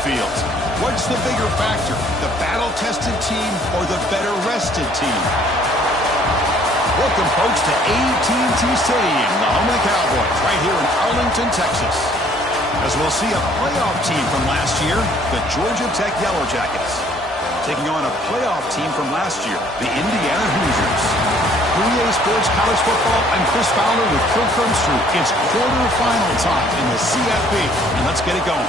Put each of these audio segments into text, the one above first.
field. What's the bigger factor, the battle-tested team or the better-rested team? Welcome, folks, to AT&T Stadium, the home of the Cowboys, right here in Arlington, Texas. As we'll see a playoff team from last year, the Georgia Tech Yellow Jackets, taking on a playoff team from last year, the Indiana Hoosiers. EA Sports College Football, I'm Chris Fowler with Kirk Herbstreit. It's quarterfinal time in the CFB, and let's get it going.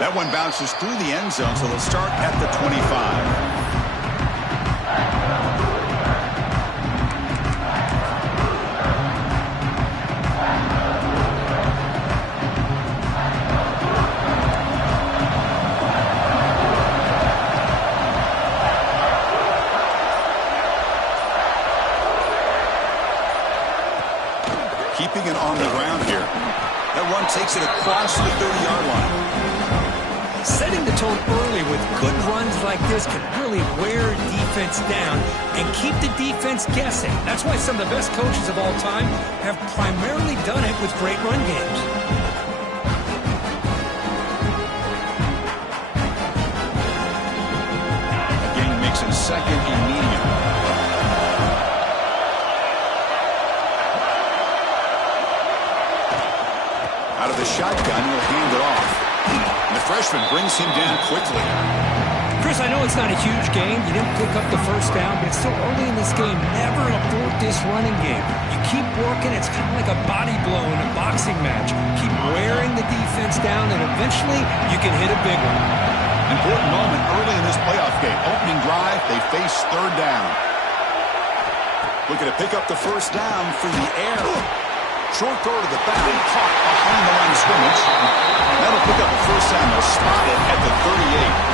That one bounces through the end zone, so they'll start at the 25. Keeping it on the ground here. That one takes it across the 30-yard line. Setting the tone early with good runs like this can really wear defense down and keep the defense guessing. That's why some of the best coaches of all time have primarily done it with great run games. Again, makes it second and medium. Out of the shotgun, he'll hand it off. And the freshman brings him down quickly. Chris, I know it's not a huge game. You didn't pick up the first down, but it's still early in this game. Never abort this running game. You keep working. It's kind of like a body blow in a boxing match. Keep wearing the defense down, and eventually you can hit a big one. Important moment early in this playoff game. Opening drive, they face third down. Looking to pick up the first down through the air. Short throw to the back, caught behind the line of scrimmage. That'll pick up the first down. They'll spot it at the 38.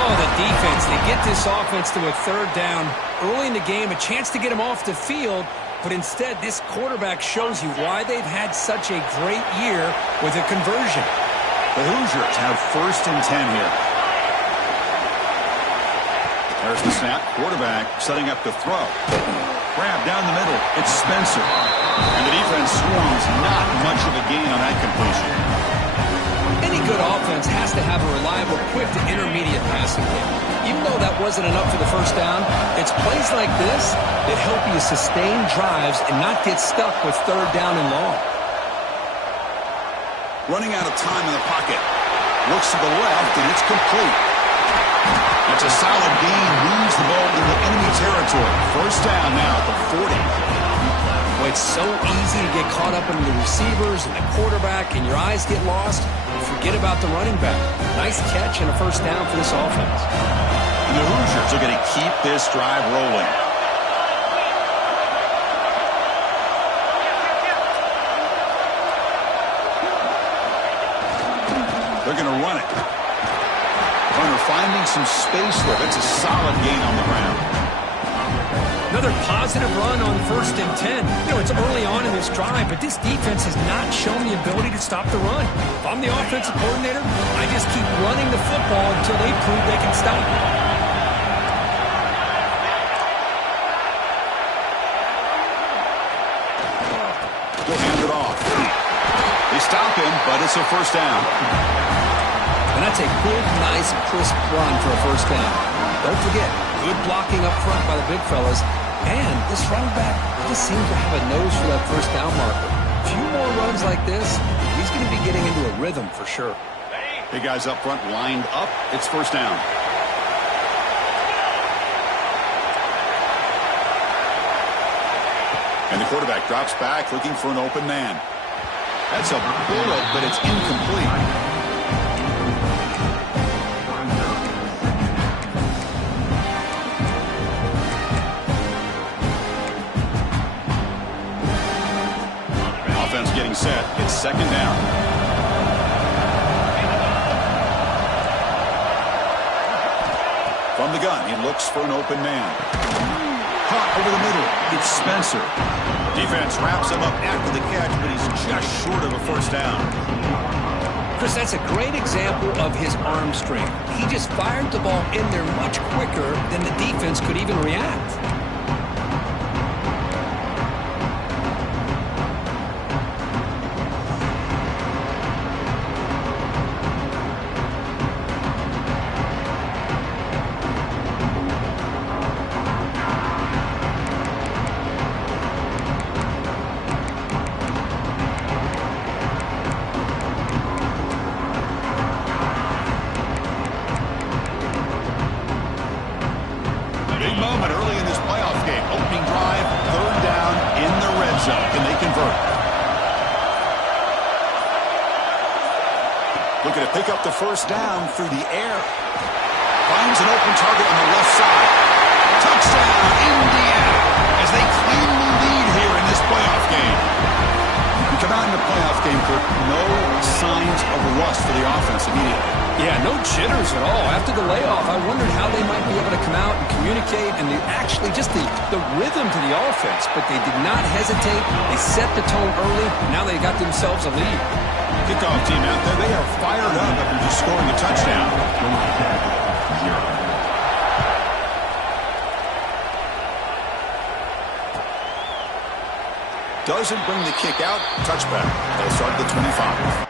Oh, the defense. They get this offense to a third down early in the game, a chance to get them off the field, but instead this quarterback shows you why they've had such a great year with a conversion. The Hoosiers have first and 10 here. There's the snap. Quarterback setting up the throw. Grab down the middle. It's Spencer. And the defense swarms. Not much of a gain on that completion. Any good offense has to have a reliable, quick to intermediate passing game. Even though that wasn't enough for the first down, it's plays like this that help you sustain drives and not get stuck with third down and long. Running out of time in the pocket. Looks to the left, and it's complete. That's a solid gain. Moves the ball into enemy territory. First down now at the 40. Well, it's so easy to get caught up in the receivers and the quarterback, and your eyes get lost. Forget about the running back. Nice catch and a first down for this offense. And the Hoosiers are going to keep this drive rolling. They're going to run it. Runner finding some space there. That's a solid gain on the ground. Another positive run on first and 10. You know, it's early on in this drive, but this defense has not shown the ability to stop the run. If I'm the offensive coordinator, I just keep running the football until they prove they can stop it. They'll hand it off. They stop him, but it's a first down. And that's a good, nice, crisp run for a first down. Don't forget, good blocking up front by the big fellas. And this running back just seems to have a nose for that first down marker. A few more runs like this, he's going to be getting into a rhythm for sure. Big guys up front lined up. It's first down. And the quarterback drops back looking for an open man. That's a bullet, but it's incomplete. Getting set. It's second down. From the gun, he looks for an open man. Caught over the middle. It's Spencer. Defense wraps him up after the catch, but he's just short of a first down. Chris, that's a great example of his arm strength. He just fired the ball in there much quicker than the defense could even react. Looking to pick up the first down through the air. Finds an open target on the left side. Touchdown, Indiana, as they cleanly lead here in this playoff game. We come out in the playoff game, Kirk, no signs of rust for the offense immediately. Yeah, no jitters at all. After the layoff, I wondered how they might be able to come out and communicate and actually just the rhythm to the offense. But they did not hesitate. They set the tone early. Now they got themselves a lead. Kickoff team out there, they are fired up after just scoring a touchdown. Doesn't bring the kick out. Touchback. They'll start at the 25.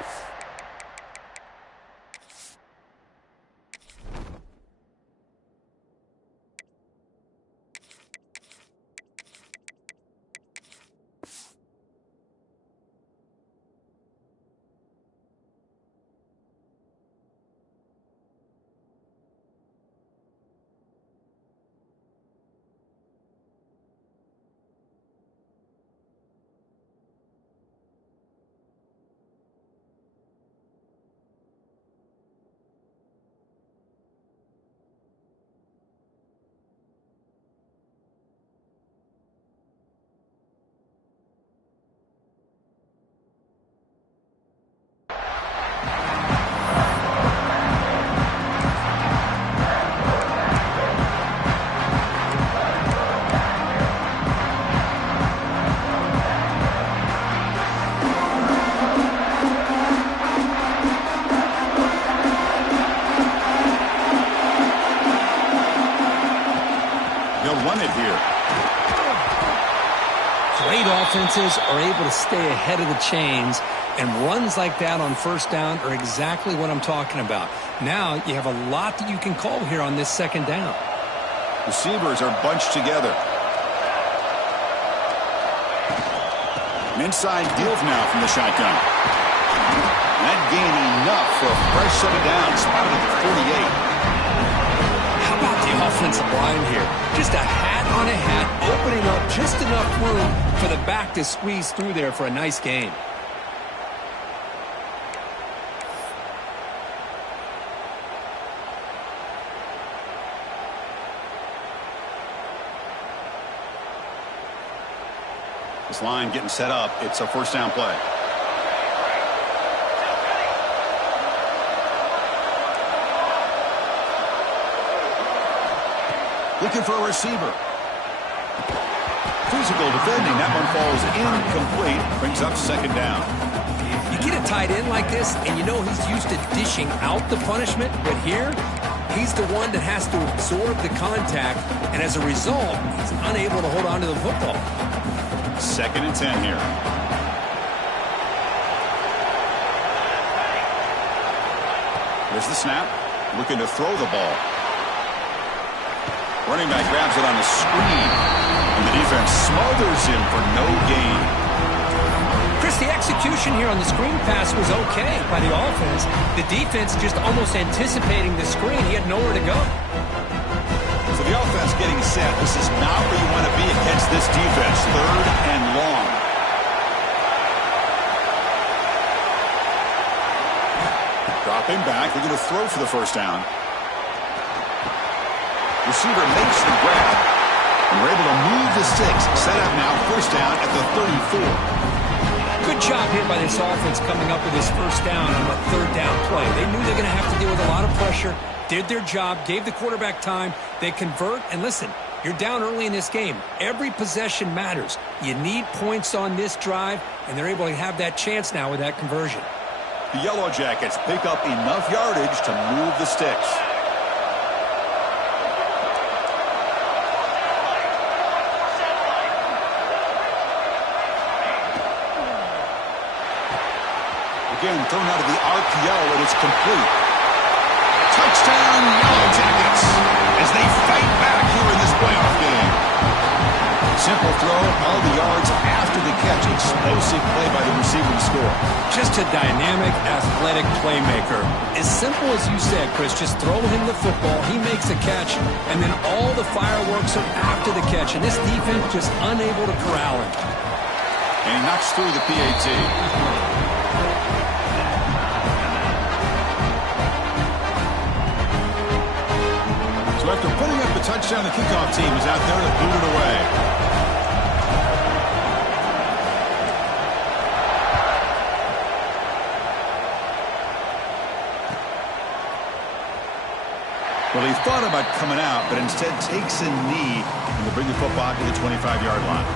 Great offenses are able to stay ahead of the chains, and runs like that on first down are exactly what I'm talking about. Now you have a lot that you can call here on this second down. Receivers are bunched together. An inside give now from the shotgun. That gain enough for a fresh set of downs, spotted at the 48. How about the offensive line here? Just a hat on a hat, opening up just enough room for the back to squeeze through there for a nice gain. This line getting set up. It's a first down play. Looking for a receiver. Physical defending. That one falls incomplete. Brings up second down. You get a tight end like this, and you know he's used to dishing out the punishment, but here, he's the one that has to absorb the contact, and as a result, he's unable to hold on to the football. Second and 10 here. There's the snap. Looking to throw the ball. Running back grabs it on a screen, and the defense smothers him for no gain. Chris, the execution here on the screen pass was okay by the offense. The defense just almost anticipating the screen. He had nowhere to go. So the offense getting set. This is not where you want to be against this defense. Third and long. Dropping back. They're going to throw for the first down. Receiver makes the grab, and we're able to move the sticks. Set up now, first down at the 34. Good job here by this offense coming up with this first down on a third down play. They knew they're going to have to deal with a lot of pressure, did their job, gave the quarterback time. They convert, and listen, you're down early in this game. Every possession matters. You need points on this drive, and they're able to have that chance now with that conversion. The Yellow Jackets pick up enough yardage to move the sticks. Again, thrown out of the RPO, and it's complete. Touchdown, Yellow Jackets, as they fight back here in this playoff game. Simple throw, all the yards after the catch. Explosive play by the receiver to score. Just a dynamic, athletic playmaker. As simple as you said, Chris, just throw him the football, he makes a catch, and then all the fireworks are after the catch, and this defense just unable to corral him. And he knocks through the PAT. So after putting up the touchdown, the kickoff team is out there to boot it away. Well, he thought about coming out, but instead takes a knee and will bring the football to the 25-yard line.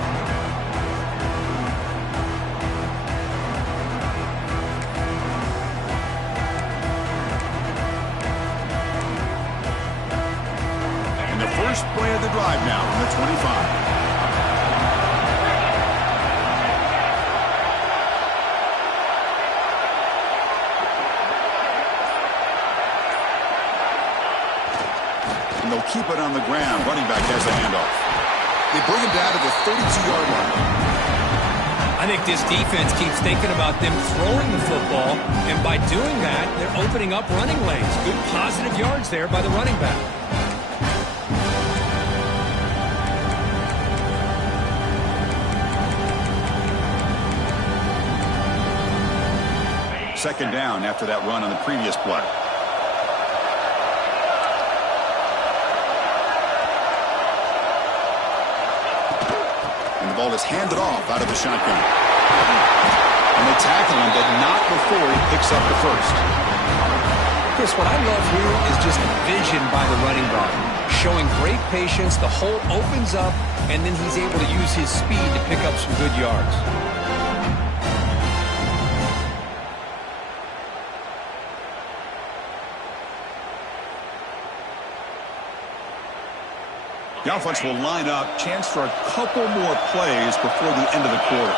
First play of the drive now from the 25. And they'll keep it on the ground. Running back has the handoff. They bring him down to the 32-yard line. I think this defense keeps thinking about them throwing the football, and by doing that, they're opening up running lanes. Good positive yards there by the running back. Second down after that run on the previous play. And the ball is handed off out of the shotgun. And they tackle him, but not before he picks up the first. Chris, what I love here is just vision by the running back. Showing great patience, the hole opens up, and then he's able to use his speed to pick up some good yards. The offense will line up. Chance for a couple more plays before the end of the quarter.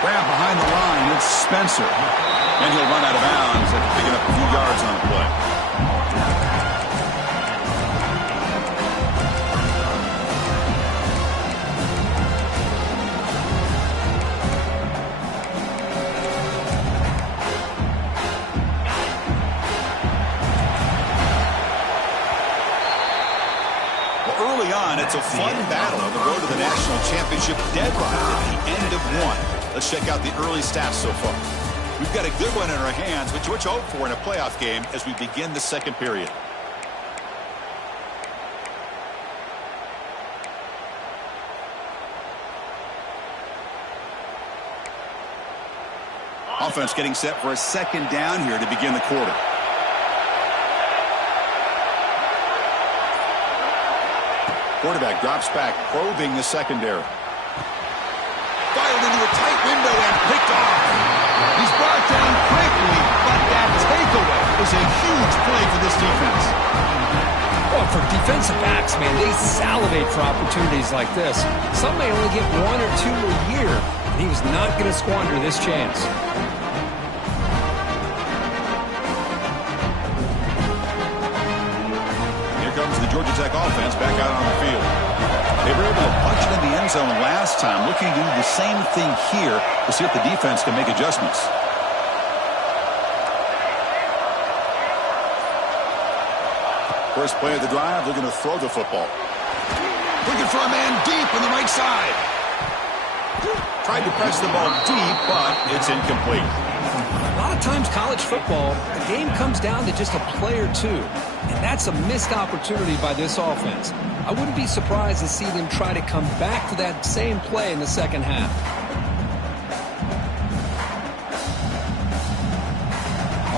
Grab behind the line. It's Spencer. And he'll run out of bounds after picking up a few yards on the play. It's a fun battle on the road to the national championship deadline at the end of one. Let's check out the early stats so far. We've got a good one in our hands, which you hope for in a playoff game as we begin the second period. Offense getting set for a second down here to begin the quarter. Quarterback drops back, probing the secondary. Fired into a tight window and picked off. He's brought down quickly, but that takeaway is a huge play for this defense. Well, for defensive backs, man, they salivate for opportunities like this. Some may only get one or two a year, and he was not going to squander this chance. The Georgia Tech offense back out on the field. They were able to punch it in the end zone last time, looking to do the same thing here to see if the defense can make adjustments. First play of the drive, looking to throw the football. Looking for a man deep on the right side. Tried to press the ball deep, but it's incomplete. A lot of times college football, the game comes down to just a play or two. And that's a missed opportunity by this offense. I wouldn't be surprised to see them try to come back to that same play in the second half.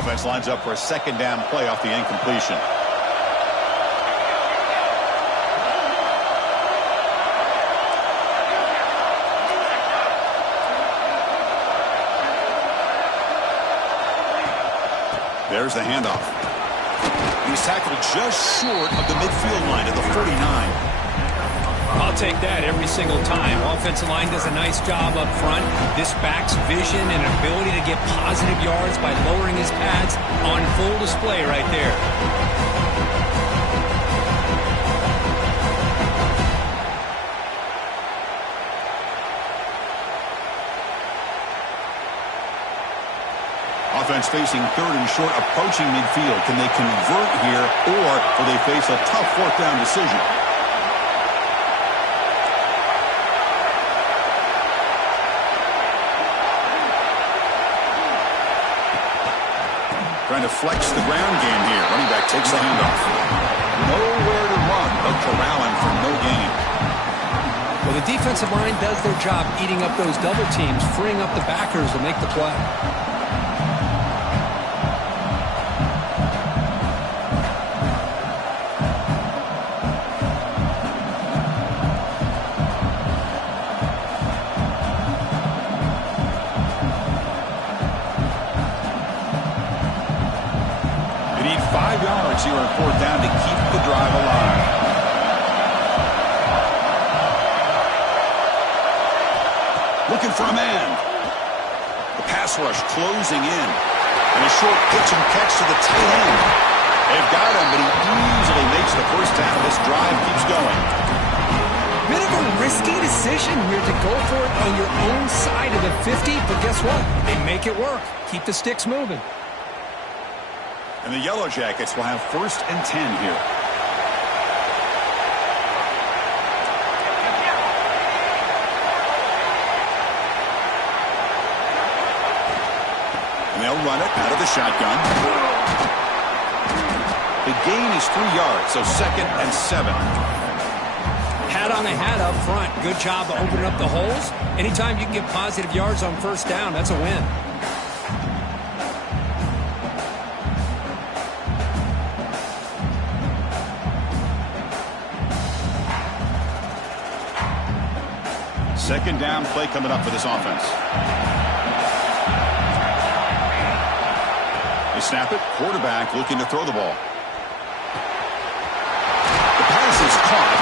offense lines up for a second down play off the incompletion. There's the handoff. He's tackled just short of the midfield line at the 49. I'll take that every single time. Offensive line does a nice job up front. This back's vision and ability to get positive yards by lowering his pads on full display right there. Offense facing third and short, approaching midfield. Can they convert here, or will they face a tough fourth down decision? Trying to flex the ground game here. Running back takes the handoff. Nowhere to run, but corralling for no gain. Well, the defensive line does their job eating up those double teams, freeing up the backers to make the play. Here on fourth down to keep the drive alive. Looking for a man. The pass rush closing in. And a short pitch and catch to the tight end. They've got him, but he easily makes the first down. This drive keeps going. Bit of a risky decision here to go for it on your own side of the 50, but guess what? They make it work. Keep the sticks moving. And the Yellow Jackets will have 1st and 10 here. And they'll run it out of the shotgun. The gain is 3 yards, so 2nd and 7. Hat on a hat up front. Good job of opening up the holes. Anytime you can get positive yards on first down, that's a win. Second down play coming up for this offense. They snap it. Quarterback looking to throw the ball. The pass is caught.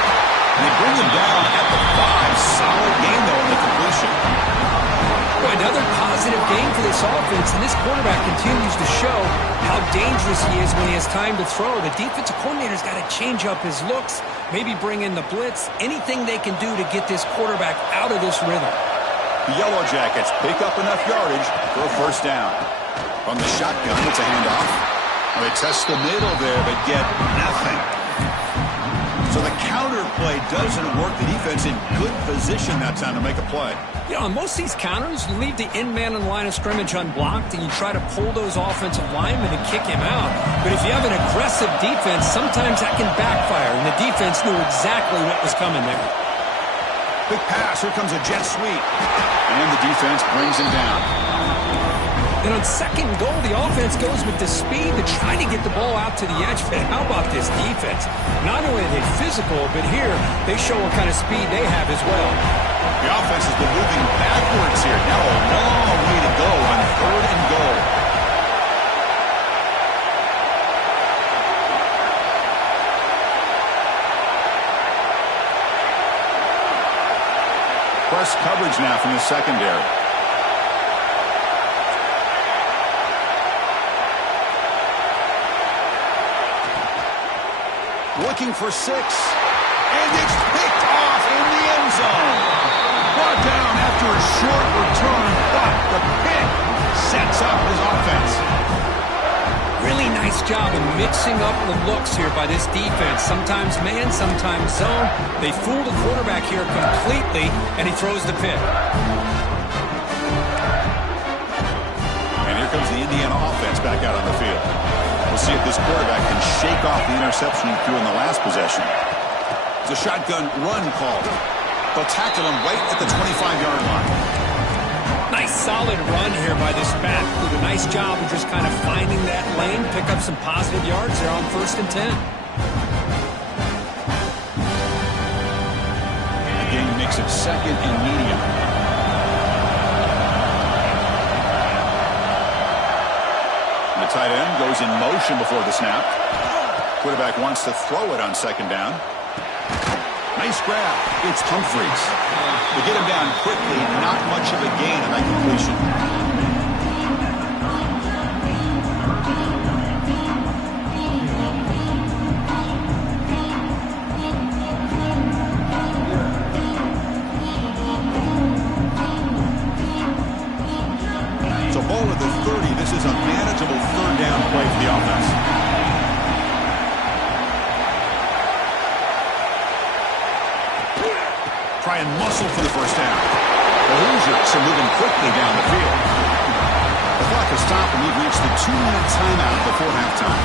And they bring him down at the 5. Solid gain, though, on the completion. Another positive gain for this offense, and this quarterback continues to show how dangerous he is when he has time to throw. The defensive coordinator's got to change up his looks, maybe bring in the blitz, anything they can do to get this quarterback out of this rhythm. The Yellow Jackets pick up enough yardage for a first down. From the shotgun, it's a handoff. Well, they test the middle there, but get nothing. So the counter play doesn't work. The defense in good position that time to make a play. You know, on most of these counters, you leave the end man in the line of scrimmage unblocked, and you try to pull those offensive linemen and kick him out. But if you have an aggressive defense, sometimes that can backfire, and the defense knew exactly what was coming there. Big pass. Here comes a jet sweep. And the defense brings him down. And on second and goal, the offense goes with the speed to try to get the ball out to the edge. But how about this defense? Not only are they physical, but here they show what kind of speed they have as well. The offense has been moving backwards here. Now a long way to go on third and goal. Press coverage now from the secondary. Looking for 6. And it's picked off in the end zone. Brought down after a short return, but the pick sets up his offense. Really nice job of mixing up the looks here by this defense. Sometimes man, sometimes zone. They fool the quarterback here completely, and he throws the pick. And here comes the Indiana offense back out on the field. We'll see if this quarterback can shake off the interception he threw in the last possession. It's a shotgun run called. They'll tackle him right at the 25-yard line. Nice solid run here by this back. Did a nice job of just kind of finding that lane, pick up some positive yards there on 1st and 10. The game makes it 2nd and medium. The tight end goes in motion before the snap. Quarterback wants to throw it on 2nd down. Nice grab. It's Humphries. They get him down quickly. Not much of a gain on that completion. So ball at the 30. This is a manageable 3rd down play for the offense. Try and muscle for the 1st down. The Hoosiers are moving quickly down the field. The clock has stopped and we've reached the 2-minute timeout before halftime.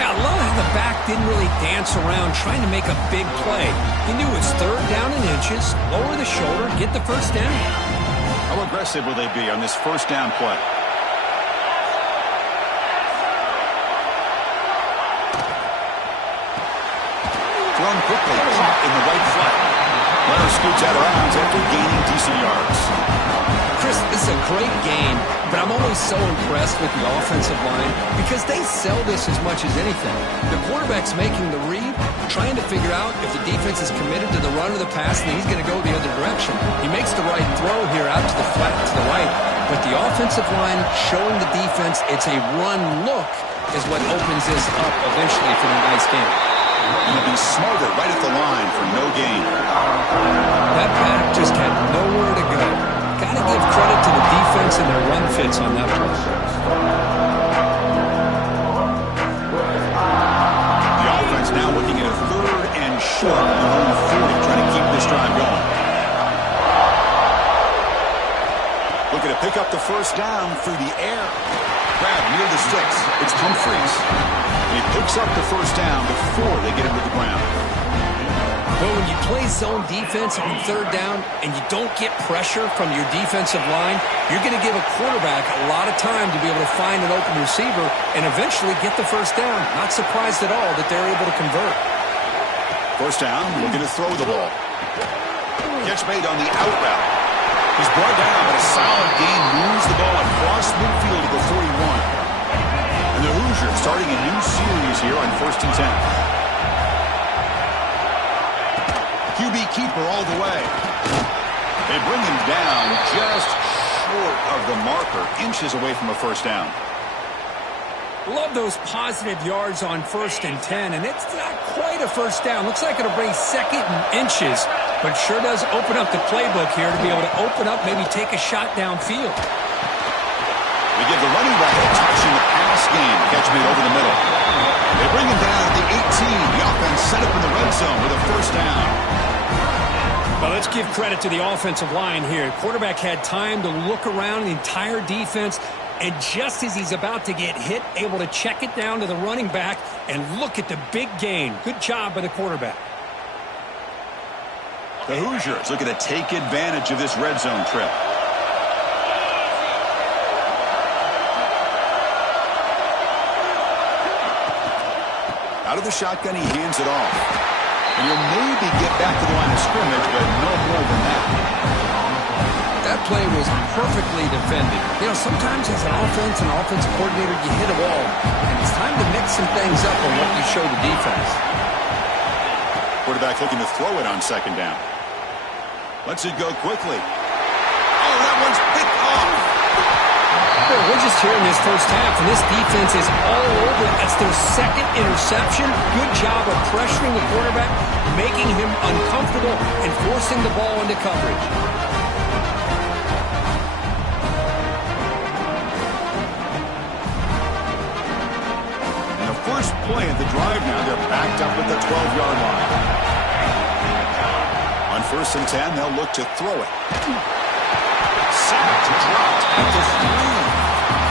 Yeah, I love how the back didn't really dance around trying to make a big play. He knew it's 3rd down and inches, lower the shoulder, get the 1st down. How aggressive will they be on this 1st down play? Thrown quickly, caught in the right flat. Runner scoots out of bounds after gaining decent yards. Chris, this is a great game, but I'm always so impressed with the offensive line because they sell this as much as anything. The quarterback's making the read, trying to figure out if the defense is committed to the run or the pass, and he's going to go the other direction. He makes the right throw here out to the flat to the right, but the offensive line showing the defense it's a run look is what opens this up eventually for the nice game. And he'll be smarter right at the line for no gain. That back just had nowhere to go. Got to give credit to the defense and their run fits on that play. The offense now looking at a 3rd and short on their own 40, trying to keep this drive going. Looking to pick up the 1st down through the air. Grab near the sticks. It's Humphries. He picks up the 1st down before they get him to the ground. But when you play zone defense on 3rd down and you don't get pressure from your defensive line, you're going to give a quarterback a lot of time to be able to find an open receiver and eventually get the 1st down. Not surprised at all that they're able to convert. 1st down, looking to throw the ball. Catch made on the out route. He's brought down, but a solid gain moves the ball across midfield to the 41. And the Hoosiers starting a new series here on 1st and 10. QB keeper all the way. They bring him down just short of the marker, inches away from a 1st down. Love those positive yards on 1st and 10, and it's not quite a 1st down. Looks like it'll bring 2nd and inches, but sure does open up the playbook here to be able to open up, maybe take a shot downfield. They give the running back a touch in the pass game. Catch made over the middle. They bring him down at the 18. The offense set up in the red zone with a 1st down. Well, let's give credit to the offensive line here. Quarterback had time to look around the entire defense, and just as he's about to get hit, able to check it down to the running back and look at the big gain. Good job by the quarterback. The Hoosiers looking to take advantage of this red zone trip. Out of the shotgun, he hands it off. And he'll maybe get back to the line of scrimmage, but no more than that. That play was perfectly defended. You know, sometimes as an offensive coordinator, you hit a wall. And it's time to mix some things up on what you show the defense. Quarterback looking to throw it on 2nd down. Lets it go quickly. Oh, that one's picked off. We're just here in this 1st half, and this defense is all over. That's their 2nd interception. Good job of pressuring the quarterback, making him uncomfortable, and forcing the ball into coverage. And the first play of the drive now, they're backed up at the 12-yard line. On 1st and 10, they'll look to throw it. Sacked, dropped at the 3.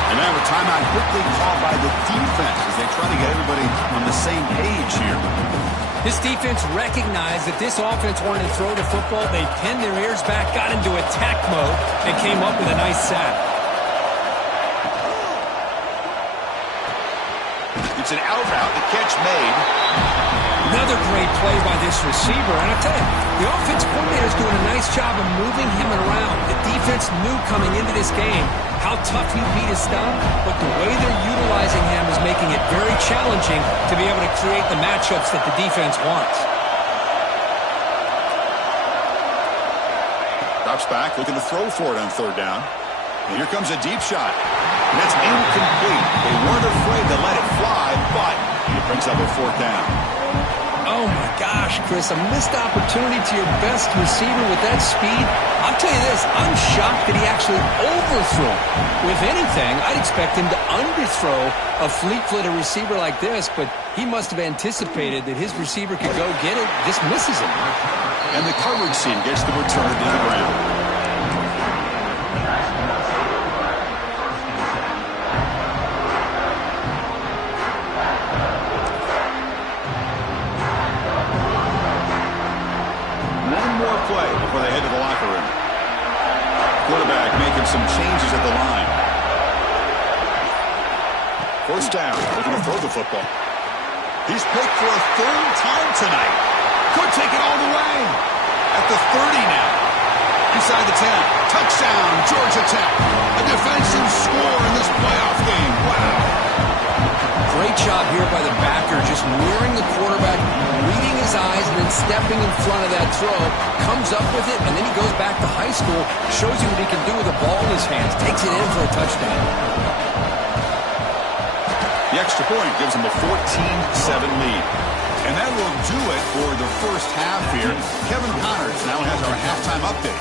And now a timeout quickly called by the defense as they try to get everybody on the same page here. This defense recognized that this offense wanted to throw the football. They pinned their ears back, got into attack mode, and came up with a nice sack. It's an out route. The catch made. Another great play by this receiver. And I tell you, the offense coordinator is doing a nice job of moving him around. The defense knew coming into this game how tough he'd be to stop, but the way they're utilizing him is making it very challenging to be able to create the matchups that the defense wants. Drops back, looking to throw for it on third down. And here comes a deep shot. And that's incomplete. They weren't afraid to let it fly, but it brings up a fourth down. Oh, my gosh, Chris, a missed opportunity to your best receiver with that speed. I'll tell you this, I'm shocked that he actually overthrew. With anything, I'd expect him to underthrow a fleet-footed receiver like this, but he must have anticipated that his receiver could go get it, just misses him. And the coverage team gets the return to the ground. Play before they head to the locker room. Quarterback making some changes at the line. First down, looking to throw the football. He's picked for a third time tonight. Could take it all the way. At the 30 now. Inside the 10. Touchdown, Georgia Tech. A defensive score in this playoff game. Wow. Great job here by the backer, just mirroring the quarterback, reading his eyes, and then stepping in front of that throw. Comes up with it, and then he goes back to high school, shows you what he can do with the ball in his hands, takes it in for a touchdown. The extra point gives him a 14-7 lead. And that will do it for the first half here. Kevin Connors now has our halftime update.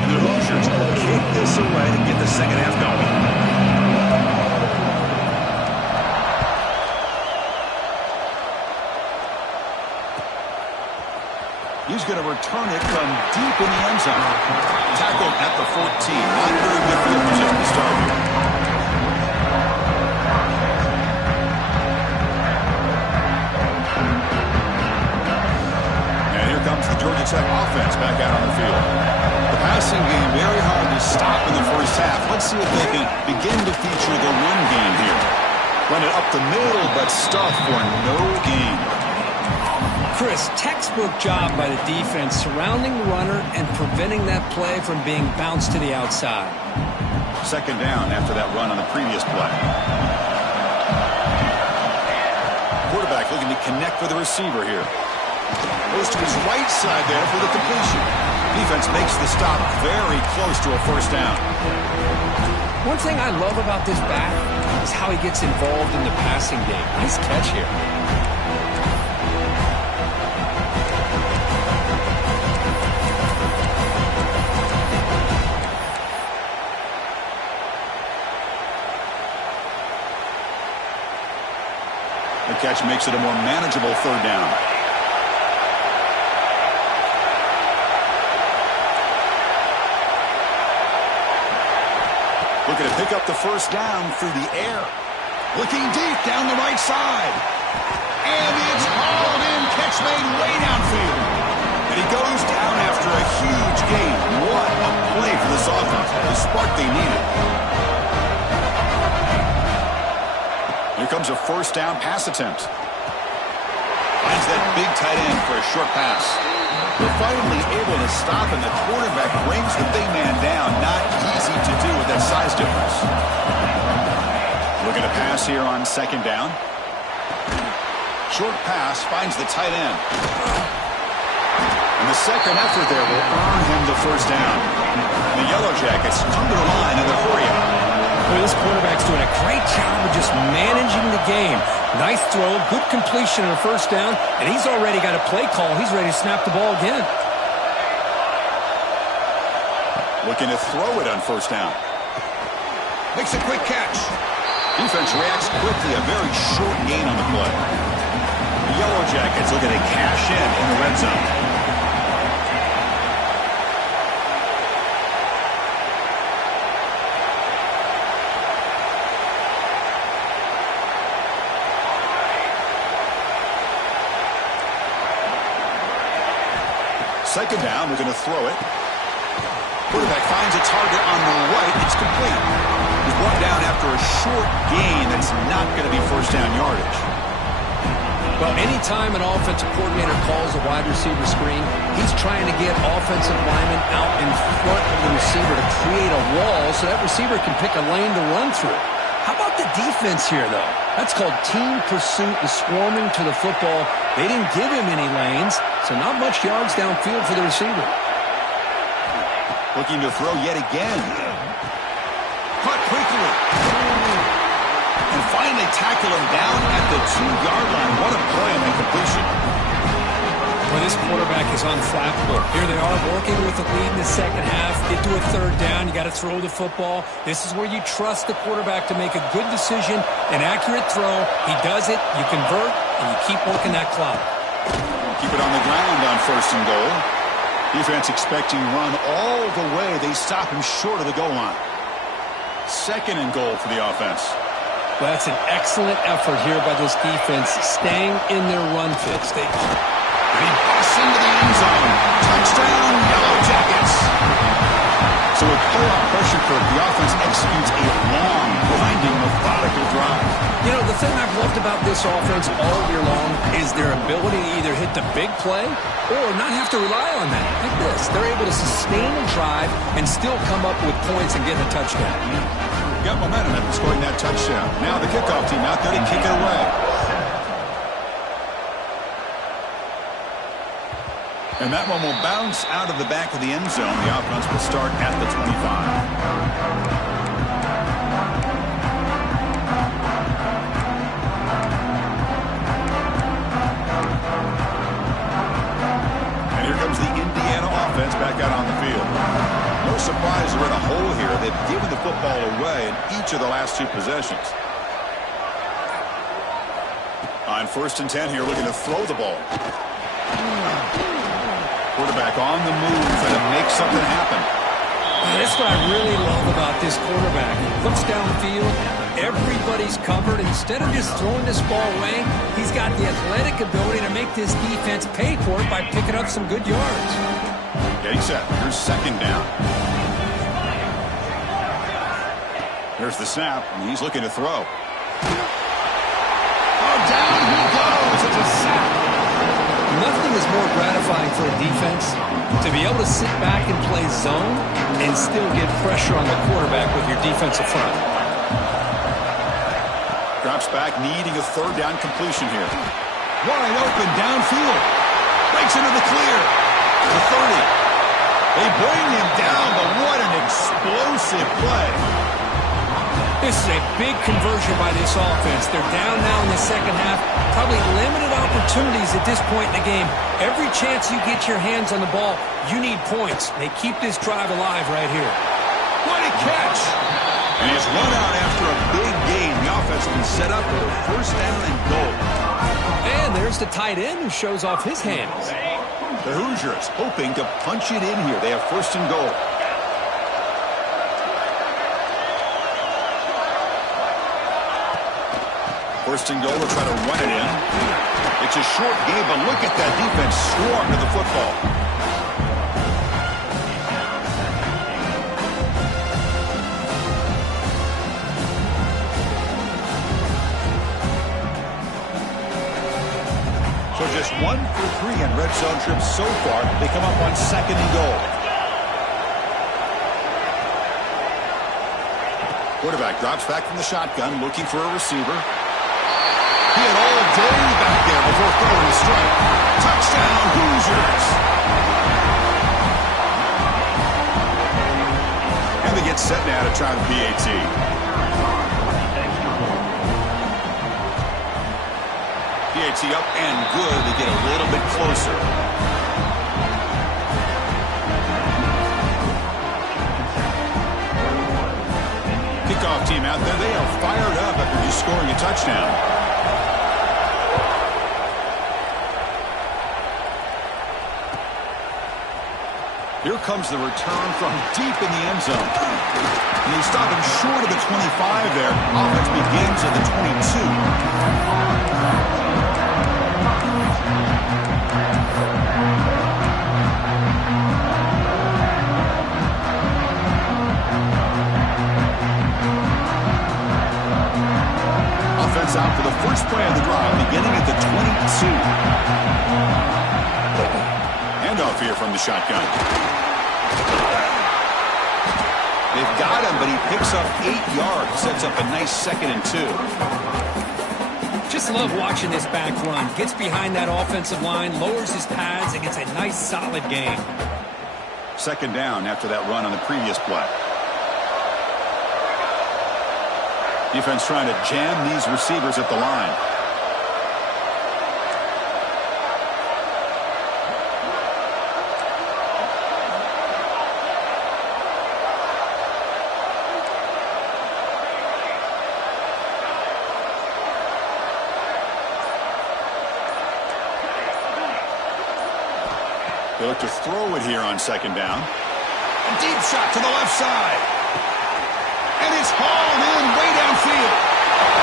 And the Hoosiers kick this away to get the second half going. He's going to return it from deep in the end zone. Tackled at the 14. Not very good field position to start here. And here comes the Georgia Tech offense back out on the field. The passing game very hard to stop in the first half. Let's see if they can begin to feature the run game here. Run it up the middle, but stuff for no gain. Chris, textbook job by the defense surrounding the runner and preventing that play from being bounced to the outside. Second down after that run on the previous play. Quarterback looking to connect with the receiver here. Goes to his right side there for the completion. Defense makes the stop very close to a first down. One thing I love about this back is how he gets involved in the passing game. Nice catch here. The catch makes it a more manageable third down. Looking to pick up the first down through the air. Looking deep down the right side. And it's hauled in. Catch made way downfield. And he goes down after a huge gain. What a play for this offense. The spark they needed. Here comes a first down pass attempt. Finds that big tight end for a short pass. They're finally able to stop, and the quarterback brings the big man down. Not easy to do with that size difference. Looking to pass here on second down. Short pass finds the tight end. And the second effort there will earn him the first down. The Yellow Jackets come to the line in the hurry-up. Well, this quarterback's doing a great job of just managing the game. Nice throw, good completion on a first down, and he's already got a play call. He's ready to snap the ball again. Looking to throw it on first down. Makes a quick catch. Defense reacts quickly, a very short gain on the play. The Yellow Jackets looking to cash in the red zone. second down. They're going to throw it. Quarterback finds a target on the right. It's complete. He's brought down after a short gain. That's not going to be first down yardage. Well, anytime an offensive coordinator calls a wide receiver screen, he's trying to get offensive linemen out in front of the receiver to create a wall so that receiver can pick a lane to run through. How about the defense here, though? That's called team pursuit and swarming to the football. They didn't give him any lanes, so not much yards downfield for the receiver. Looking to throw yet again. Caught quickly. And finally tackle him down at the 2-yard line. What a play on that completion. Well, this quarterback is unflappable. Here they are working with the lead in the second half. Get to a third down. You got to throw the football. This is where you trust the quarterback to make a good decision, an accurate throw. He does it, you convert, and you keep working that clock. Keep it on the ground on first and goal. Defense expecting run all the way. They stop him short of the goal line. Second and goal for the offense. Well, that's an excellent effort here by this defense, staying in their run fits. And he busts into the end zone. Touchdown, Yellow Jackets. So with playoff pressure, the offense executes a long, grinding, methodical drive. You know, the thing I've loved about this offense all year long is their ability to either hit the big play or not have to rely on that. Like this. They're able to sustain a drive and still come up with points and get a touchdown. Got momentum after scoring that touchdown. Now the kickoff team out there to kick it away. And that one will bounce out of the back of the end zone. The offense will start at the 25. And here comes the Indiana offense back out on the field. No surprise they're in a hole here. They've given the football away in each of the last 2 possessions. On first and 10 here, looking to throw the ball. Quarterback on the move and to make something happen. That's what I really love about this quarterback. He looks downfield. Everybody's covered. Instead of just throwing this ball away, he's got the athletic ability to make this defense pay for it by picking up some good yards. Getting set. Here's second down. There's the snap, and he's looking to throw. Oh, down he goes. It's a sack. Nothing is more gratifying for a defense to be able to sit back and play zone and still get pressure on the quarterback with your defensive front. Drops back, needing a third down completion here. Wide open downfield. Breaks into the clear. The 30. They bring him down, but what an explosive play. This is a big conversion by this offense. They're down now in the second half. Probably limited opportunities at this point in the game. Every chance you get your hands on the ball, you need points. They keep this drive alive right here. What a catch! And he's run out after a big gain. The offense will be set up with a first down and goal. And there's the tight end who shows off his hands. The Hoosiers hoping to punch it in here. They have first and goal. First and goal, they'll try to run it in. It's a short game, but look at that defense swarm to the football. So just 1 for 3 on red zone trips so far. They come up on second and goal. Quarterback drops back from the shotgun, looking for a receiver. He had all day back there before throwing a strike. Touchdown, Hoosiers! And they get set now to try the PAT. PAT up and good. They get a little bit closer. Kickoff team out there. They are fired up after just scoring a touchdown. Here comes the return from deep in the end zone. And they stop him short of the 25 there. Offense begins at the 22. handoff here from the shotgun. They've got him, but he picks up 8 yards. Sets up a nice 2nd and 2. Just love watching this back run. Gets behind that offensive line, lowers his pads, and gets a nice, solid gain. 2nd down after that run on the previous play. Defense trying to jam these receivers at the line. They look to throw it here on 2nd down. A deep shot to the left side. And it's hauled in way downfield.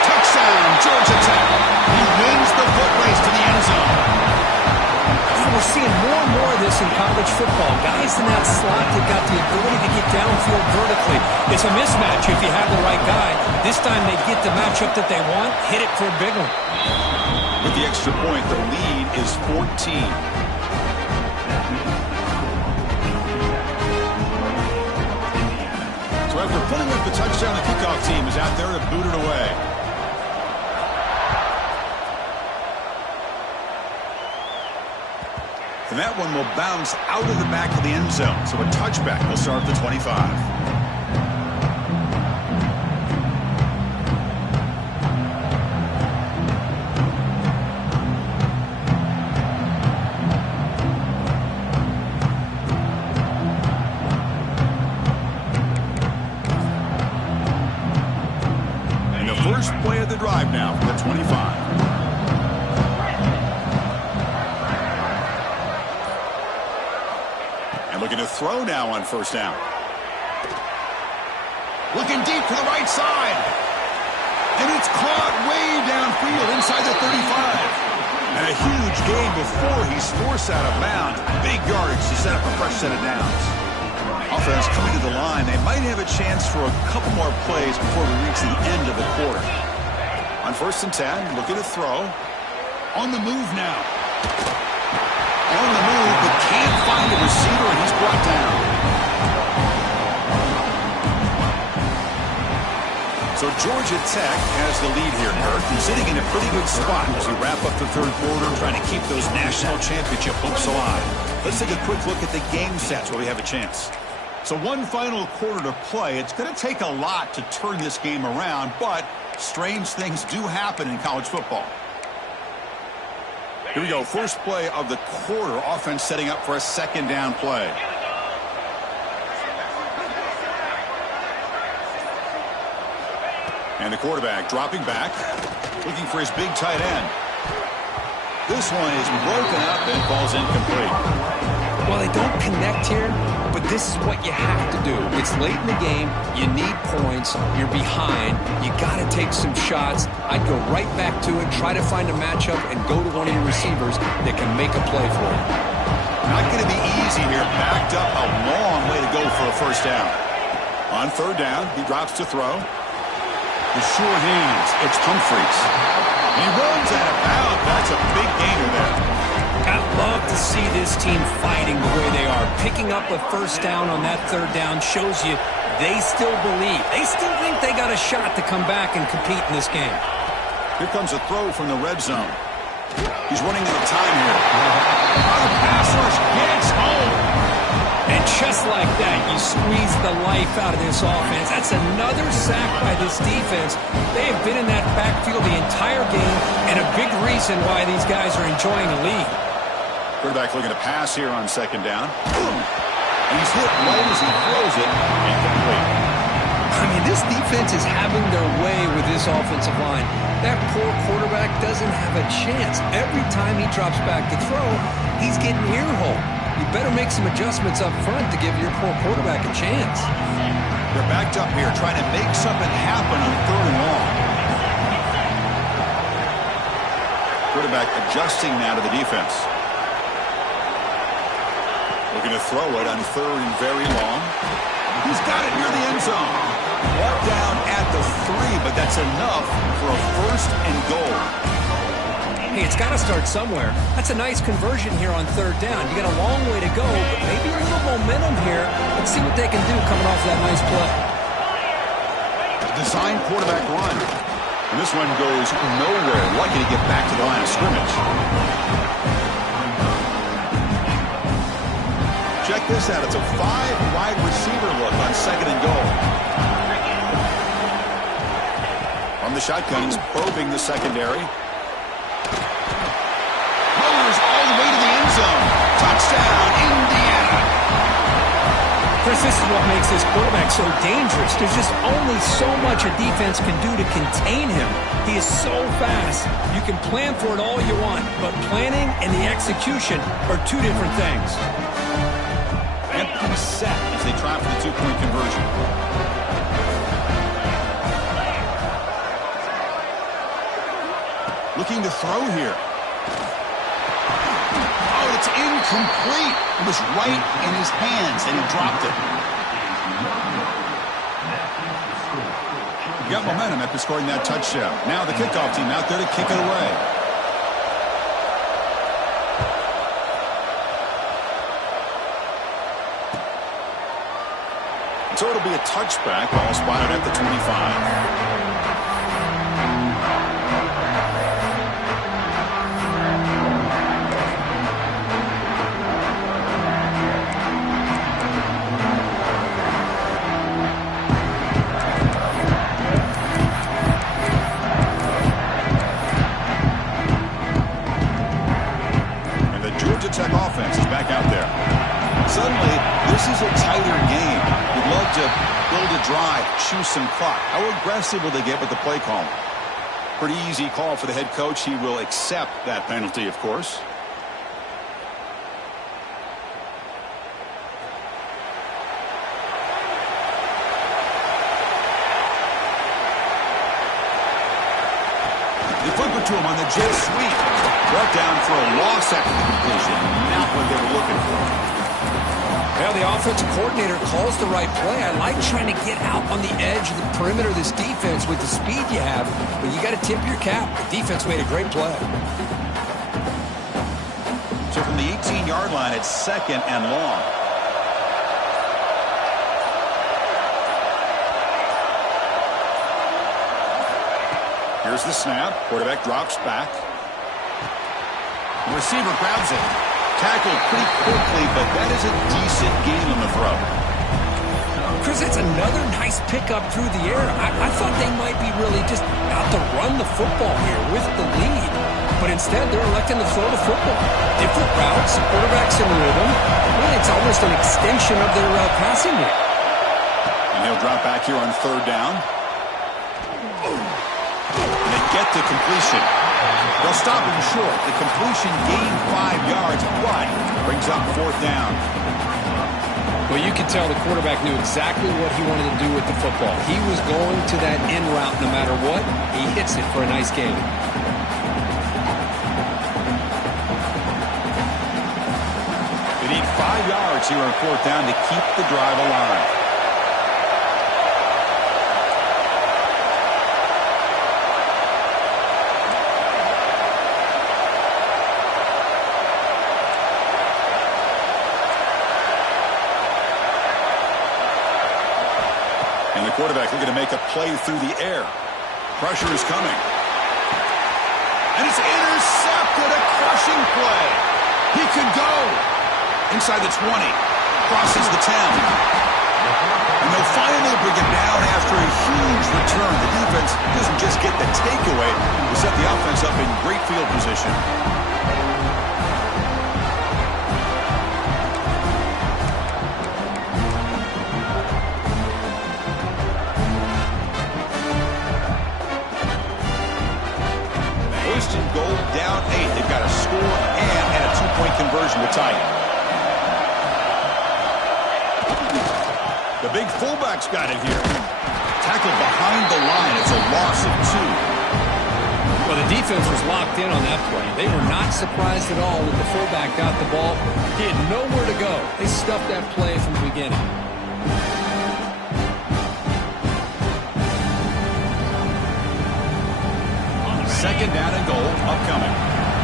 Touchdown, Georgia Tech. He wins the foot race to the end zone. We're seeing more and more of this in college football. Guys in that slot that got the ability to get downfield vertically. It's a mismatch if you have the right guy. This time they get the matchup that they want, hit it for a big one. With the extra point, the lead is 14. So after putting up the touchdown, the kickoff team is out there to boot it away. And that one will bounce out of the back of the end zone. So a touchback will start at the 25. First play of the drive now from the 25. And looking to throw now on 1st down. Looking deep to the right side. And it's caught way downfield inside the 35. And a huge gain before he's forced out of bounds. Big yardage to set up a fresh set of downs. Offense coming to the line. They might have a chance for a couple more plays before we reach the end of the quarter. On 1st and 10, looking to throw. On the move now. On the move, but can't find a receiver, and he's brought down. So Georgia Tech has the lead here, Kurt. He's sitting in a pretty good spot as we wrap up the 3rd quarter, trying to keep those national championship hopes alive. Let's take a quick look at the game stats while we have a chance. So one final quarter to play. It's going to take a lot to turn this game around, but strange things do happen in college football. Here we go. First play of the quarter. Offense setting up for a 2nd down play. And the quarterback dropping back, looking for his big tight end. This one is broken up and falls incomplete. Well, they don't connect here, but this is what you have to do. It's late in the game. You need points. You're behind. You got to take some shots. I'd go right back to it, try to find a matchup, and go to one of your receivers that can make a play for you. Not going to be easy here. Backed up a long way to go for a 1st down. On 3rd down, he drops to throw. The sure hands. It's Humphreys. He runs out of bounds. That's a big gainer there. I love to see this team fighting the way they are. Picking up a 1st down on that 3rd down shows you they still believe. They still think they got a shot to come back and compete in this game. Here comes a throw from the red zone. He's running out of time here. The pass rush gets home. And just like that, you squeeze the life out of this offense. That's another sack by this defense. They have been in that backfield the entire game, and a big reason why these guys are enjoying a lead. Quarterback looking to pass here on 2nd down. Boom! And he's hit right as he throws it. Incomplete. I mean, this defense is having their way with this offensive line. That poor quarterback doesn't have a chance. Every time he drops back to throw, he's getting ear-hole. You better make some adjustments up front to give your poor quarterback a chance. They're backed up here trying to make something happen on 3rd and long. Quarterback adjusting now to the defense. Looking to throw it on 3rd and very long. He's got it near the end zone. Brought down at the 3, but that's enough for a 1st and goal. Hey, it's got to start somewhere. That's a nice conversion here on third down. You got a long way to go, but maybe a little momentum here. Let's see what they can do coming off that nice play. Design quarterback run. And this one goes nowhere. Lucky to get back to the line of scrimmage. Check this out. It's a 5-wide receiver look on second and goal. From the shotgun, he's probing the secondary. Rolls all the way to the end zone. Touchdown, Indiana. Chris, this is what makes this quarterback so dangerous. There's just only so much a defense can do to contain him. He is so fast. You can plan for it all you want, but planning and the execution are two different things. Empty set as they try for the two-point conversion. Looking to throw here. Oh, it's incomplete. It was right in his hands, and he dropped it. He got momentum after scoring that touchdown. Now the kickoff team out there to kick it away. So it'll be a touchback, ball spotted at the 25. Tech offense is back out there. Suddenly, this is a tighter game. We'd love to build a drive, choose some clock. How aggressive will they get with the play call? Pretty easy call for the head coach. He will accept that penalty, of course. They flip it to him on the jet sweep. Brought down for a loss after the completion. Not what they were looking for. Well, the offensive coordinator calls the right play. I like trying to get out on the edge of the perimeter of this defense with the speed you have, but you got to tip your cap. The defense made a great play. So from the 18-yard line, it's second and long. Here's the snap. Quarterback drops back. The receiver grabs it. Tackled pretty quickly, but that is a decent gain on the throw. Chris, it's another nice pickup through the air. I thought they might be really just out to run the football here with the lead. But instead, they're electing to throw the football. Different routes, quarterbacks in rhythm. Really, it's almost an extension of their passing game. And he'll drop back here on third down. And they get the completion. They'll stop him short. The completion gained 5 yards, but brings up fourth down. Well, you can tell the quarterback knew exactly what he wanted to do with the football. He was going to that in route no matter what. He hits it for a nice gain. They need 5 yards here on fourth down to keep the drive alive. Quarterback looking to make a play through the air. Pressure is coming. And it's intercepted. A crushing play. He could go. Inside the 20. Crosses the 10. And they'll finally bring him down after a huge return. The defense doesn't just get the takeaway. They set the offense up in great field position. Goal down 8. They've got a score and a two-point conversion to tie it. The big fullback's got it here. Tackled behind the line. It's a loss of 2. Well, the defense was locked in on that play. They were not surprised at all when the fullback got the ball. He had nowhere to go. They stuffed that play from the beginning. Second down and goal upcoming.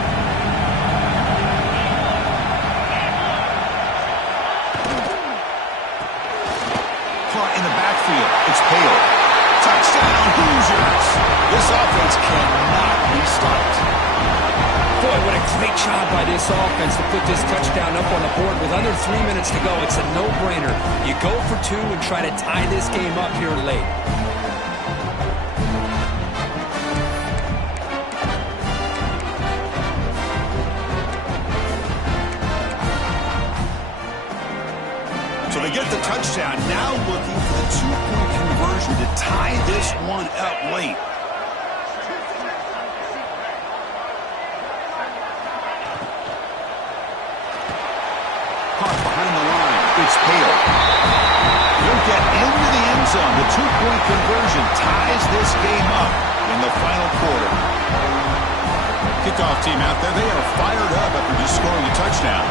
It's Pail. Touchdown, Hoosiers. This offense cannot be stopped. Boy, what a great job by this offense to put this touchdown up on the board with under 3 minutes to go. It's a no-brainer. You go for two and try to tie this game up here late. So they get the touchdown, now looking for the two-point conversion to tie this one up late. Caught behind the line, it's Pail. He'll get into the end zone. The two-point conversion ties this game up in the final quarter. Kickoff team out there, they are fired up after just scoring a touchdown.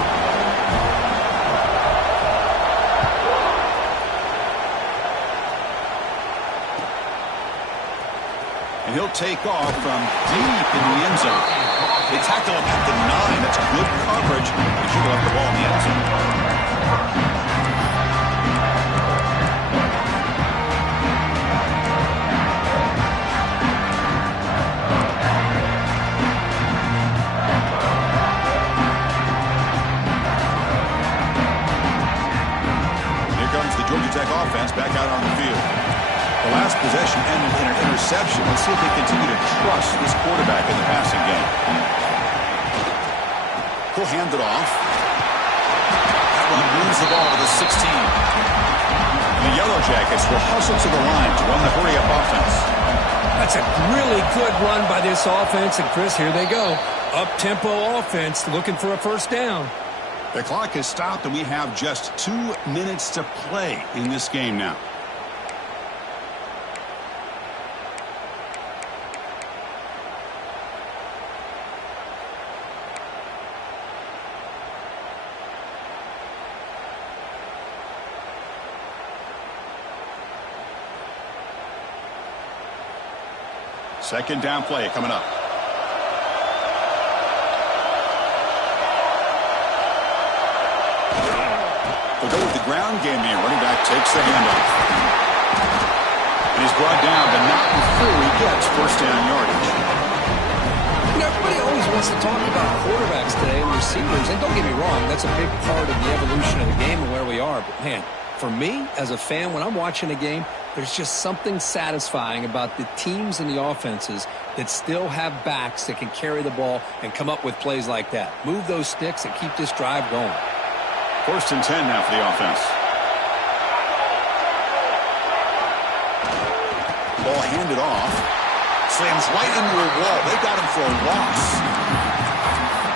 And he'll take off from deep in the end zone. They tackle him at the 9. That's good coverage. They should have left the ball in the end zone. Here comes the Georgia Tech offense back out on the field. The last possession ended in an interception. Let's see if they continue to trust this quarterback in the passing game. He'll hand it off. That one moves the ball to the 16. And the Yellow Jackets will hustle to the line to run the hurry-up offense. That's a really good run by this offense. And, Chris, here they go. Up-tempo offense looking for a first down. The clock has stopped, and we have just 2 minutes to play in this game now. Second down play coming up. They'll go with the ground game here. Running back takes the handoff. And he's brought down, but not before he gets first down yardage. You know, everybody always wants to talk about quarterbacks today and receivers. And don't get me wrong, that's a big part of the evolution of the game and where we are. But, man, for me, as a fan, when I'm watching a game, there's just something satisfying about the teams and the offenses that still have backs that can carry the ball and come up with plays like that. Move those sticks and keep this drive going. First and 10 now for the offense. Ball handed off. Slams right into a wall. They got him for a loss.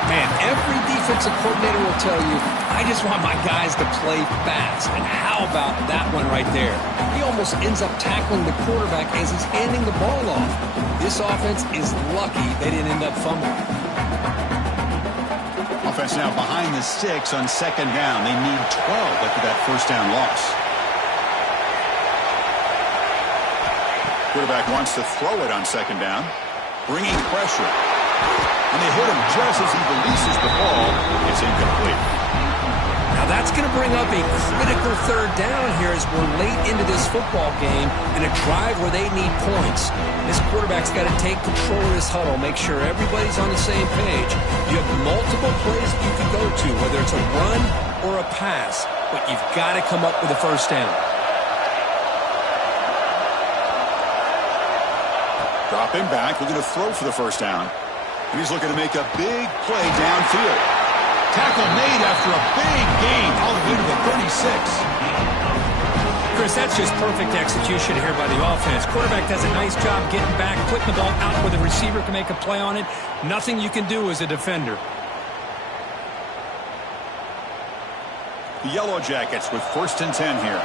Man, every defensive coordinator will tell you, I just want my guys to play fast. And how about that one right there? He almost ends up tackling the quarterback as he's handing the ball off. This offense is lucky they didn't end up fumbling. Offense now behind the sticks on second down. They need 12 after that first down loss. Quarterback wants to throw it on second down, bringing pressure. And they hit him just as he releases the ball. It's incomplete. Now that's going to bring up a critical third down here as we're late into this football game in a drive where they need points. This quarterback's got to take control of this huddle, make sure everybody's on the same page. You have multiple plays you can go to, whether it's a run or a pass, but you've got to come up with a first down. Drop him back, looking to throw for the first down. And he's looking to make a big play downfield. Tackle made after a big gain all the way to the 36. Chris, that's just perfect execution here by the offense. Quarterback does a nice job getting back, putting the ball out where the receiver can make a play on it. Nothing you can do as a defender. The Yellow Jackets with first and 10 here.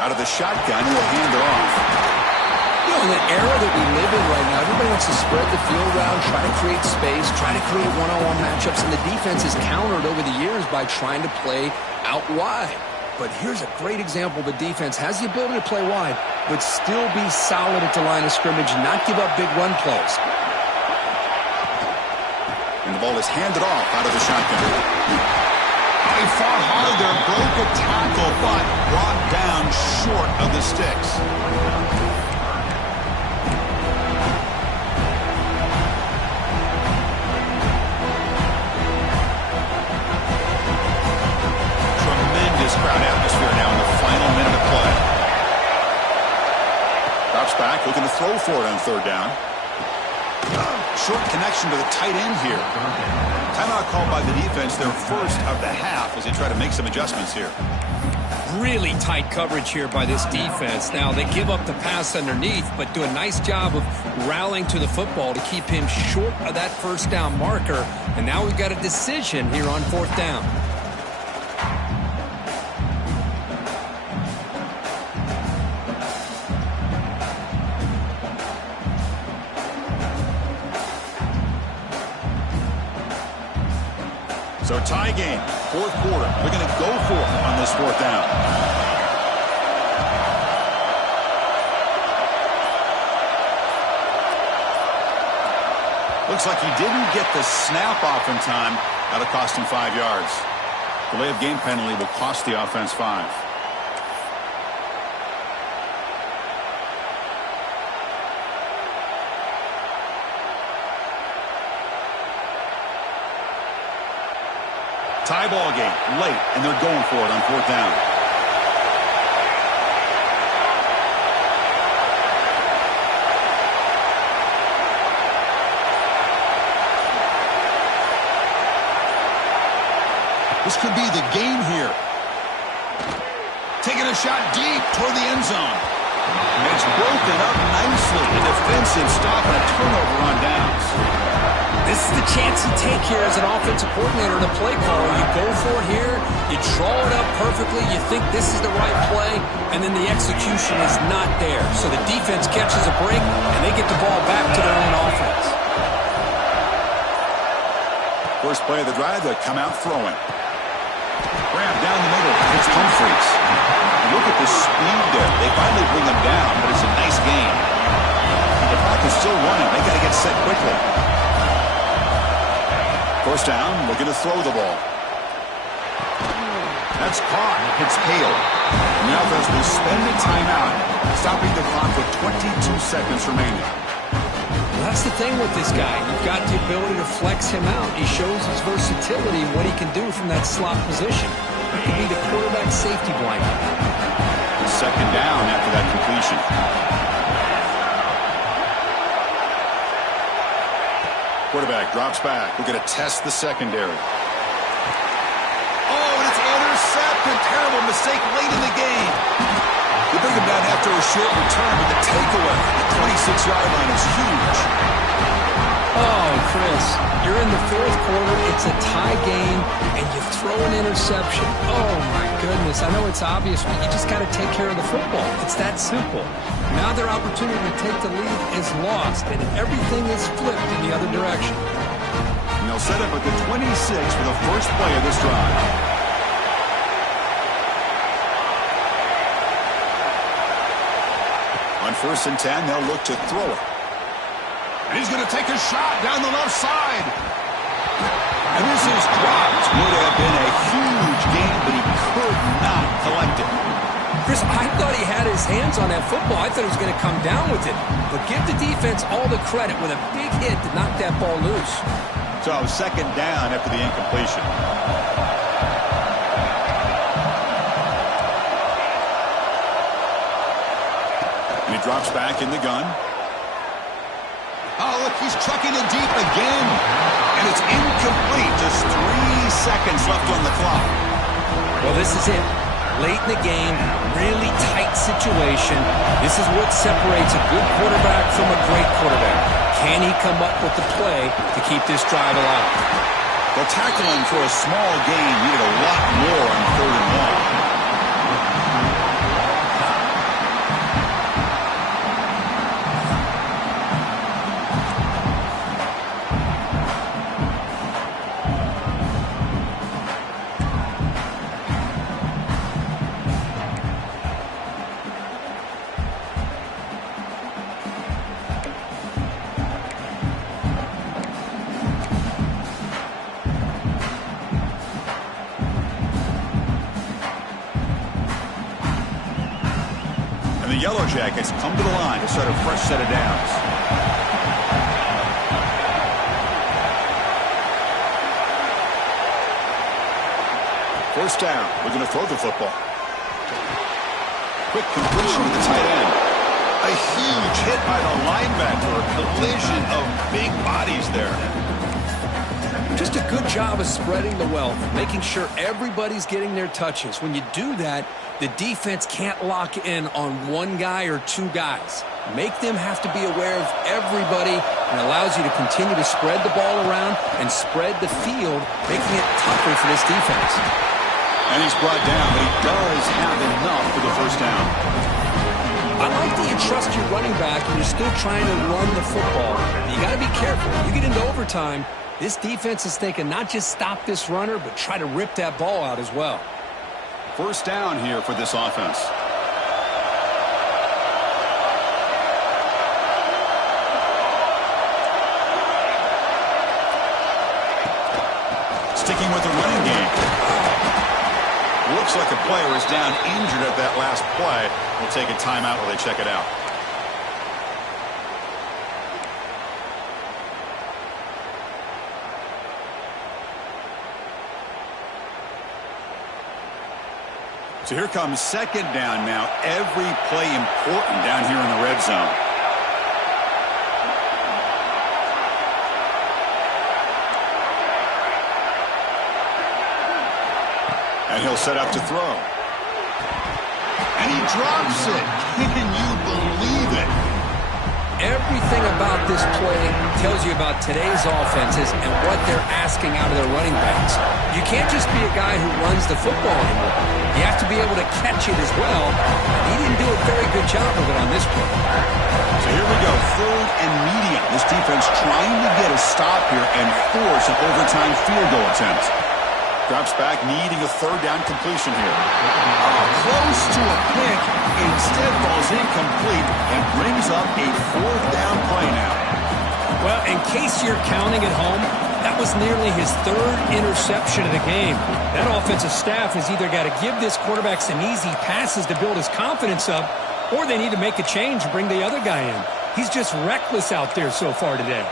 Out of the shotgun, he'll hand it off. You know, in the era that we live in right now, everybody wants to spread the field around, try to create space, try to create one-on-one matchups, and the defense is countered over the years by trying to play out wide. But here's a great example. The defense has the ability to play wide, but still be solid at the line of scrimmage, not give up big run plays. And the ball is handed off out of the shotgun. He fought hard there, broke a tackle, but brought down short of the sticks. Tremendous crowd atmosphere now in the final minute of play. Drops back, looking to throw for it on third down. Short connection to the tight end here. Timeout called by the defense, their first of the half, as they try to make some adjustments here. Really tight coverage here by this defense. Now, they give up the pass underneath, but do a nice job of rallying to the football to keep him short of that first down marker. And now we've got a decision here on fourth down. So tie game, fourth quarter. They're going to go for it on this fourth down. Looks like he didn't get the snap off in time. That'll cost him 5 yards. Delay of game penalty will cost the offense 5. Tie ball game, late, and they're going for it on fourth down. This could be the game here. Taking a shot deep toward the end zone. It's broken up nicely. A defensive stop and a turnover on downs. This is the chance you take here as an offensive coordinator and a play caller. You go for it here, you draw it up perfectly, you think this is the right play, and then the execution is not there. So the defense catches a break, and they get the ball back to their own offense. First play of the drive, they'll come out throwing. Grab down the middle. It's Humphries. Look at the speed there. They finally bring him down, but it's a nice gain. The clock is still running. They got to get set quickly. First down, looking to throw the ball. That's caught. It's Hale. And the offense will spend a timeout, stopping the clock with 22 seconds remaining. Well, that's the thing with this guy. You've got the ability to flex him out. He shows his versatility and what he can do from that slot position. It could be the quarterback safety blanket. Second down after that completion. Quarterback drops back. We're going to test the secondary. Oh, and it's intercepted. Terrible mistake late in the game. They bring him down after a short return, but the takeaway at the 26-yard line is huge. Oh, Chris, you're in the fourth quarter. It's a tie game, and you throw an interception. Oh, my goodness. I know it's obvious, but you just got to take care of the football. It's that simple. Now their opportunity to take the lead is lost, and everything is flipped in the other direction. And they'll set up at the 26 for the first play of this drive. On 1st and 10, they'll look to throw it. And he's going to take a shot down the left side. And this is dropped. Would have been a huge gain, but he could not collect it. Chris, I thought he had his hands on that football. I thought he was going to come down with it. But give the defense all the credit with a big hit to knock that ball loose. So second down after the incompletion. And he drops back in the gun. Oh, look, he's trucking it deep again. And it's incomplete. Just 3 seconds left on the clock. Well, this is it. Late in the game, really tight situation. This is what separates a good quarterback from a great quarterback. Can he come up with the play to keep this drive alive? Well, tackling for a small gain needed a lot more on 3rd and 1. the Yellow Jackets come to the line to start a fresh set of downs. First down. We're going to throw the football. Quick completion to the tight end. A huge hit by the linebacker. A collision of big bodies there. Just a good job of spreading the wealth, making sure everybody's getting their touches. When you do that, the defense can't lock in on one guy or two guys. Make them have to be aware of everybody, and allows you to continue to spread the ball around and spread the field, making it tougher for this defense. And he's brought down, but he does have enough for the first down. I like that you trust your running back and you're still trying to run the football. You got to be careful. You get into overtime, this defense is thinking not just stop this runner, but try to rip that ball out as well. First down here for this offense. Sticking with the running game. Looks like a player is down injured at that last play. We'll take a timeout while they check it out. So here comes second down now. Every play important down here in the red zone. And he'll set up to throw. And he drops it. Can you believe it? Everything about this play tells you about today's offenses and what they're asking out of their running backs. You can't just be a guy who runs the football anymore. You have to be able to catch it as well. He didn't do a very good job of it on this play. So here we go, third and medium. This defense trying to get a stop here and force an overtime field goal attempt. Drops back, needing a third down completion here. Oh, close to a pick. Instead falls incomplete and brings up a fourth down play now. Well, in case you're counting at home, that was nearly his third interception of the game. That offensive staff has either got to give this quarterback some easy passes to build his confidence up, or they need to make a change and bring the other guy in. He's just reckless out there so far today.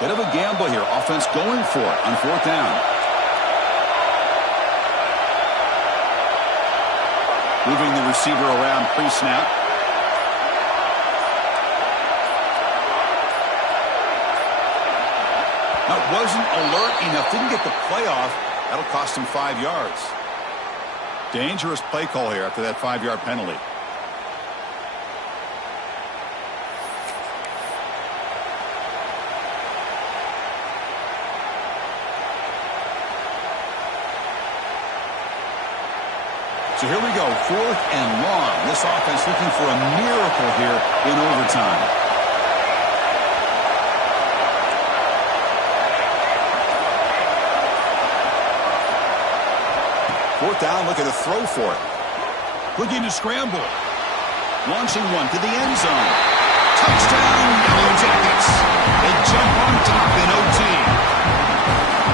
Bit of a gamble here. Offense going for it on fourth down. Moving the receiver around pre-snap. Now, wasn't alert enough. Didn't get the play off. That'll cost him 5 yards. Dangerous play call here after that 5-yard penalty. So here we go, fourth and long. This offense looking for a miracle here in overtime. Fourth down, looking to throw for it. Looking to scramble. Launching one to the end zone. Touchdown, Yellow Jackets. They jump on top in OT.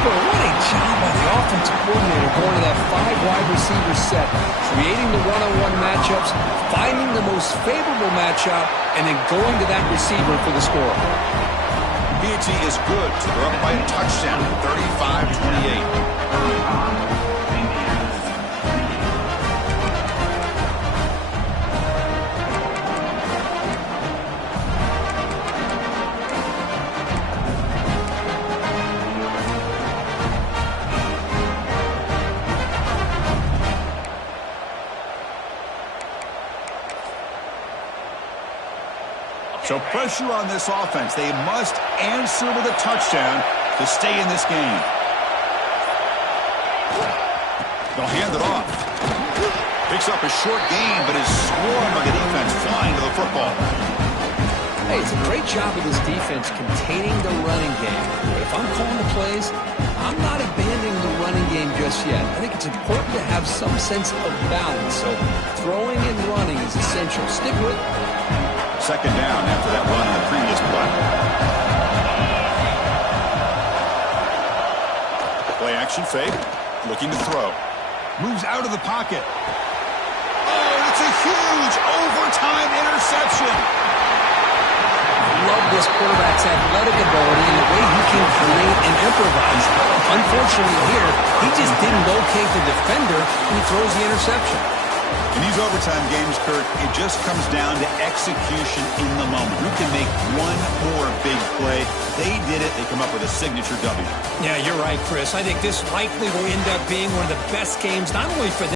What a job by the offensive coordinator going to that 5-wide receiver set, creating the one-on-one matchups, finding the most favorable matchup, and then going to that receiver for the score. BT is good. They're up by a touchdown, 35-28. So pressure on this offense. They must answer with a touchdown to stay in this game. They'll hand it off. Picks up a short gain, but is swarmed by the defense flying to the football. Hey, it's a great job of this defense containing the running game. But if I'm calling the plays, I'm not abandoning the running game just yet. I think it's important to have some sense of balance, so throwing and running is essential. Stick with it. Second down after that run on the previous play. Play action fake, looking to throw. Moves out of the pocket. Oh, it's a huge overtime interception. Love this quarterback's athletic ability and the way he can create and improvise. Unfortunately here, he just didn't locate the defender and he throws the interception. In these overtime games, Kurt, it just comes down to execution in the moment. Who can make one more big play? They did it. They come up with a signature W. Yeah, you're right, Chris. I think this likely will end up being one of the best games, not only for them,